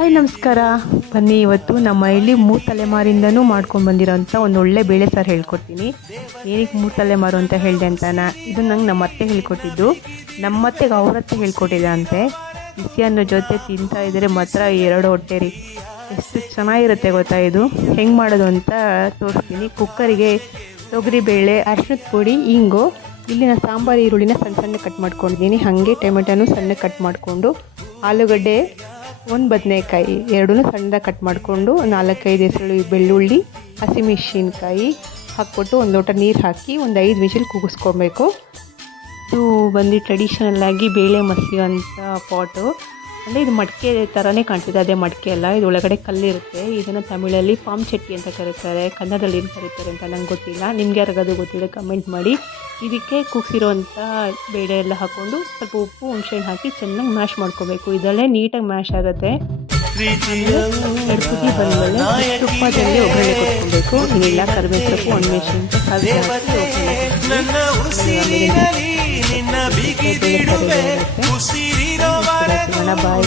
Hi ನಮಸ್ಕಾರ. ಬನ್ನಿ ಇವತ್ತು ನಮ್ಮ ಇಲ್ಲಿ 3 ತಲೆಮಾರಿಂದನೂ ಮಾಡ್ಕೊಂಡು ಬಂದಿರೋಂಥ ಒಂದು ಒಳ್ಳೆ ಬೇಳೆ ಸಾರು ಹೇಳ್ಕೊಡ್ತೀನಿ. ಏನಕ್ಕೆ 3 ತಲೆಮಾರು ಅಂತ ಹೇಳಿದೆ ಅಂತಾನ, ಇದು ನಂಗೆ ನಮ್ಮ ಅತ್ತೆ ಹೇಳ್ಕೊಟ್ಟಿದ್ದು. ನಮ್ಮ ಅತ್ತೆಗೆ ಅವ್ರ ಅತ್ತೆ ಹೇಳ್ಕೊಟ್ಟಿದೆ ಅಂತೆ. ಬಿಸಿ ಅನ್ನೋ ಜೊತೆ ತಿಂತಾ ಇದ್ದರೆ ಮಾತ್ರ 2 ಹೊಟ್ಟೆ ರೀ. ಎಷ್ಟು ಚೆನ್ನಾಗಿರುತ್ತೆ ಗೊತ್ತಾ. ಇದು ಹೆಂಗೆ ಮಾಡೋದು ಅಂತ ತೋರಿಸ್ತೀನಿ. ಕುಕ್ಕರಿಗೆ ತೊಗರಿಬೇಳೆ, ಅರಿಶಿಣದ ಪುಡಿ, ಇಂಗು, ಇಲ್ಲಿನ ಸಾಂಬಾರು ಈರುಳ್ಳಿನ ಸಣ್ಣ ಸಣ್ಣ ಕಟ್ ಮಾಡ್ಕೊಂಡಿದ್ದೀನಿ. ಹಾಗೆ ಟೊಮೆಟೊನೂ ಸಣ್ಣ ಕಟ್ ಮಾಡಿಕೊಂಡು, ಆಲೂಗಡ್ಡೆ, 1 ಬದನೆಕಾಯಿ 2 ಸಣ್ಣದಾಗಿ ಕಟ್ ಮಾಡಿಕೊಂಡು, 4-5 ಹೆಸರು ಬೆಳ್ಳುಳ್ಳಿ, ಹಸಿಮೆಣಸಿನ್ಕಾಯಿ ಹಾಕ್ಬಿಟ್ಟು 1 ಲೋಟ ನೀರು ಹಾಕಿ ಒಂದು 5 ವಿಷಲ್ ಕೂಗಿಸ್ಕೊಬೇಕು. ಇದು ಬಂದು ಟ್ರೆಡಿಷನಲ್ ಆಗಿ ಬೇಳೆ ಮಸಿಯುವಂಥ ಪಾಟು. ಅಂದರೆ ಇದು ಮಡಿಕೆ ಥರನೇ ಕಾಣ್ತಿದೆ, ಅದೇ ಮಡಿಕೆ ಅಲ್ಲ. ಇದು ಒಳಗಡೆ ಕಲ್ಲಿರುತ್ತೆ. ಇದನ್ನು ತಮಿಳಲ್ಲಿ ಪಾಮ್ ಚಟ್ಟಿ ಅಂತ ಕರೀತಾರೆ, ಕನ್ನಡದಲ್ಲಿ ಏನು ಕರೀತಾರೆ ಅಂತ ನಂಗೆ ಗೊತ್ತಿಲ್ಲ. ನಿಮ್ಗೆ ಯಾರಿಗಾದ್ರು ಗೊತ್ತಿದೆ ಕಮೆಂಟ್ ಮಾಡಿ. ಇದಕ್ಕೆ ಕೂಗಿಸಿರೋವಂಥ ಬೇಳೆ ಎಲ್ಲ ಹಾಕ್ಕೊಂಡು ಸ್ವಲ್ಪ ಉಪ್ಪು, ಹುಣಸೆಹಣ್ಣು ಹಾಕಿ ಚೆನ್ನಾಗಿ ಮ್ಯಾಶ್ ಮಾಡ್ಕೋಬೇಕು. ಇದರಲ್ಲೇ ನೀಟಾಗಿ ಮ್ಯಾಶ್ ಆಗುತ್ತೆ. 2 ಕುದಿ ಬಂದಮೇಲೆ ತುಪ್ಪದಲ್ಲಿ ಒಗ್ಗರಣೆ ಕೊಟ್ಕೊಬೇಕು. ಏನಿಲ್ಲ, ಕರಿಬೇವು ಸೊಪ್ಪು, ಒಣಮೆಣಸಿನಕಾಯಿ ಹಾಕಿ ಬಾಯಿ